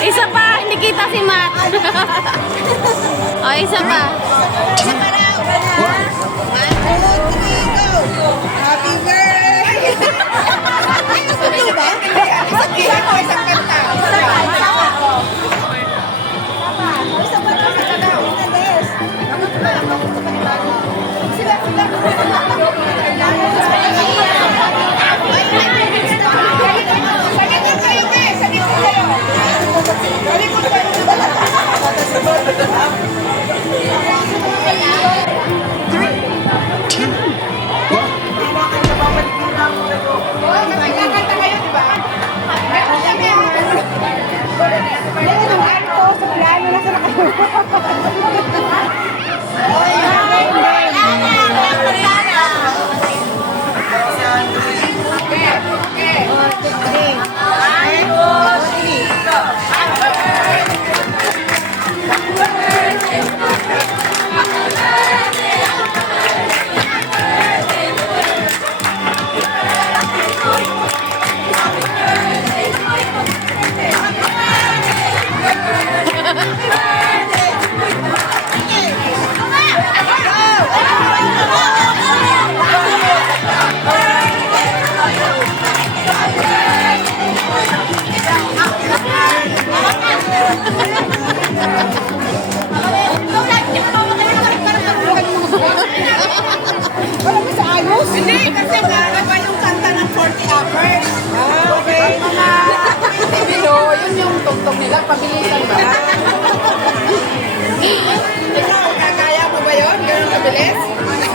Isa pa, hindi kita si Matt. O, isa pa. Isa pa daw. 1, 2, 3, go! Happy birthday! Ano ba? Isa pa, isang kanta. Isa pa, isa pa. Isa pa daw, isa pa daw. Inades. Sila, sila. Hindi, kasi nalaba yung kanta ng 40 hours. Okay. Bilo, yun yung tugtog nila. Pabilisan ba? Ikaw, kakaya mo ba yun? Ganun kabilis? Walang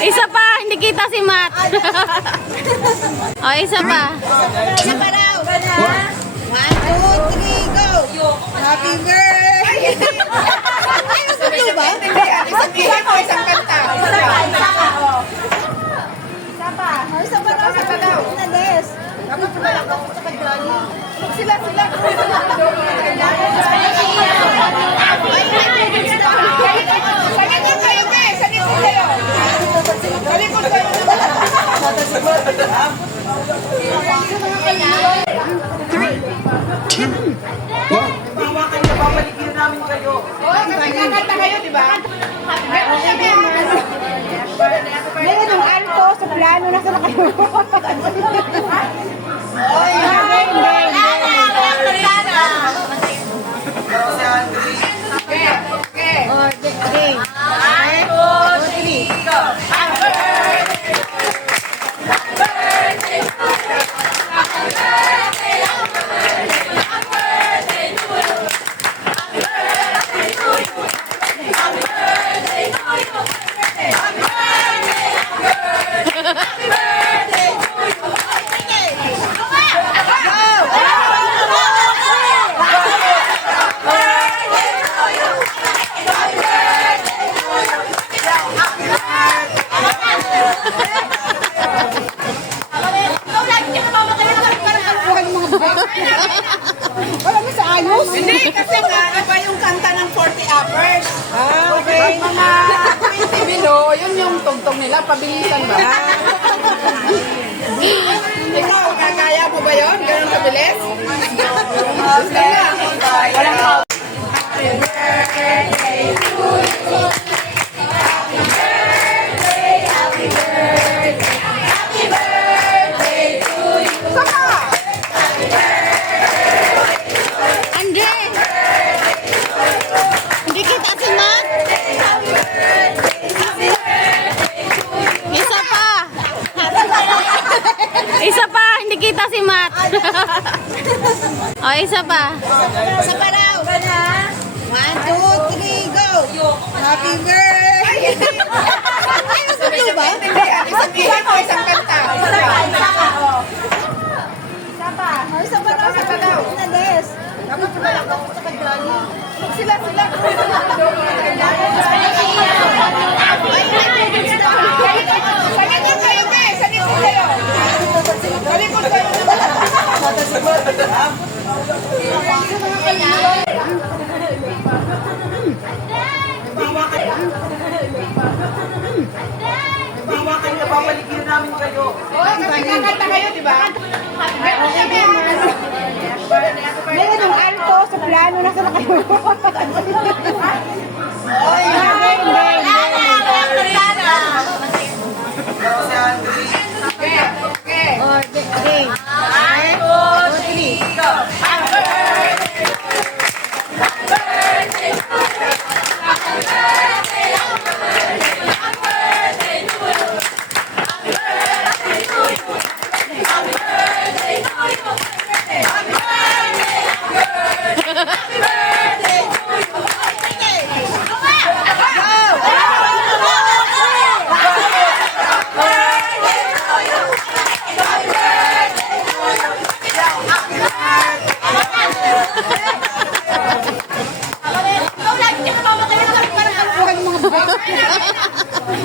Isa pa, hindi kita si Matt. O, isa pa. Isa pa daw. 1, 2, 3, go! Happy birthday! Kakanta kayo, di ba? Meron yung alto sa plano, nasa na kayo? Oy, wala mo sa ayos? Hindi, kasi nga, iba yung kanta ng 40 uppers. Okay. Mga 20 below, yun yung tugtog nila, pabilisan ba? Ikaw, kaya mo ba yun? Ganun kabilis? Walang pa. Andre! Hindi kita si Matt? Isa pa! Isa pa! Hindi kita si Matt! O, isa pa! Sa paraw. 1, 2, 3, go! Happy birthday! Ay, nasabi ba? Sabihin mo isang kanta. Sa paraw. Nades. Dapat sa paraw. Sa kadrali. Sila. Sanit yung kayo, be. Sanit yung kayo. Balikod kayo. Babalikin namin kayo. Kakanta kayo, di ba? Meron yung alto sa plano, nasa na kayo? Oy,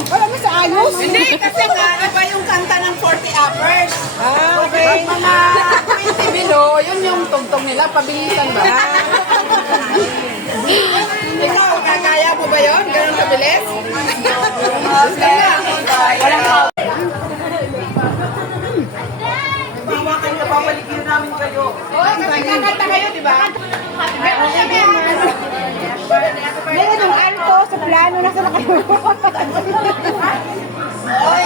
wala mo sa ayos? Hindi, kasi nga, iba yung kanta ng 40 uppers. Okay. Mga 20 below, yun yung tugtog nila, pabilisan ba? Ikaw, kaya mo ba yun? Ganun kabilis? Walang pa. Babalikin namin kayo. Kakanta kayo, di ba? Meron yung alto sa plano, nasa na kayo? Oy,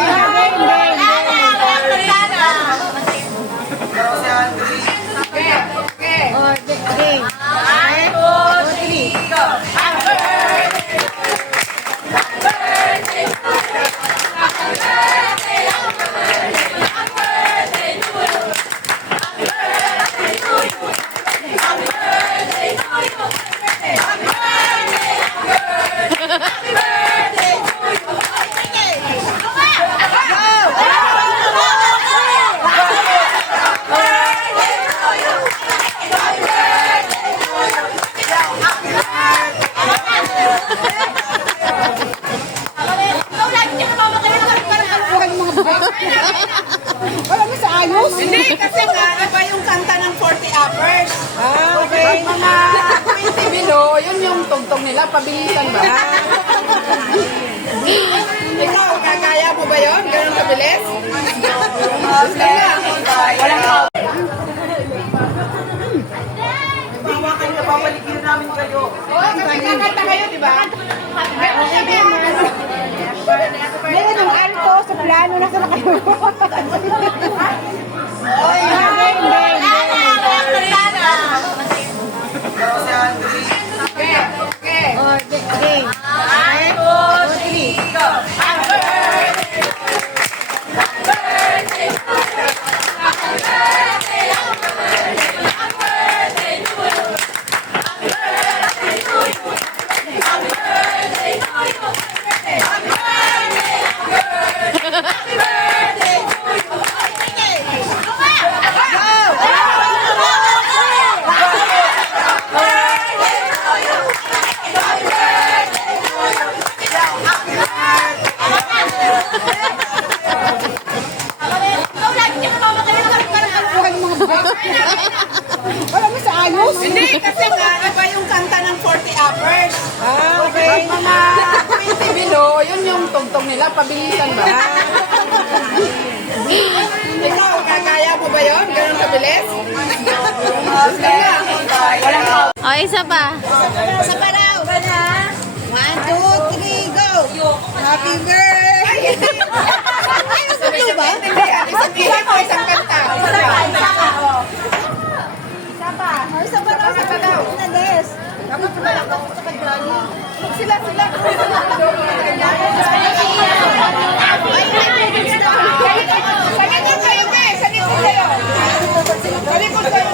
wala mo sa ayos? Hindi, kasi nga, iba yung kanta ng 40 uppers. Okay. Mga 20 below, yun yung tugtog nila, pabilisan ba? Ikaw, kakaya mo ba yun? Ganun kabilis? Walang tao. Kakanta kayo, di ba? Meron yung alto, soprano, nasa na kayo? Wala mo sa ayos? Hindi, kasi nga, iba yung kanta ng 40 uppers. Okay. Mga 20 below, yun yung tugtog nila. Pabilisan ba? Ikaw, kakaya mo ba yun? Ganun kabilis? Walang tao. O, isa pa. Sa paraw. 1, 2, 3, go! Happy birthday! Ayos ito ba? Isang ko, isang kanta. Isa pa daw. Dapat sa balak ako sa kadrali. Sila. Sanit ko kayo, be! Sanit ko kayo! Sanit ko kayo!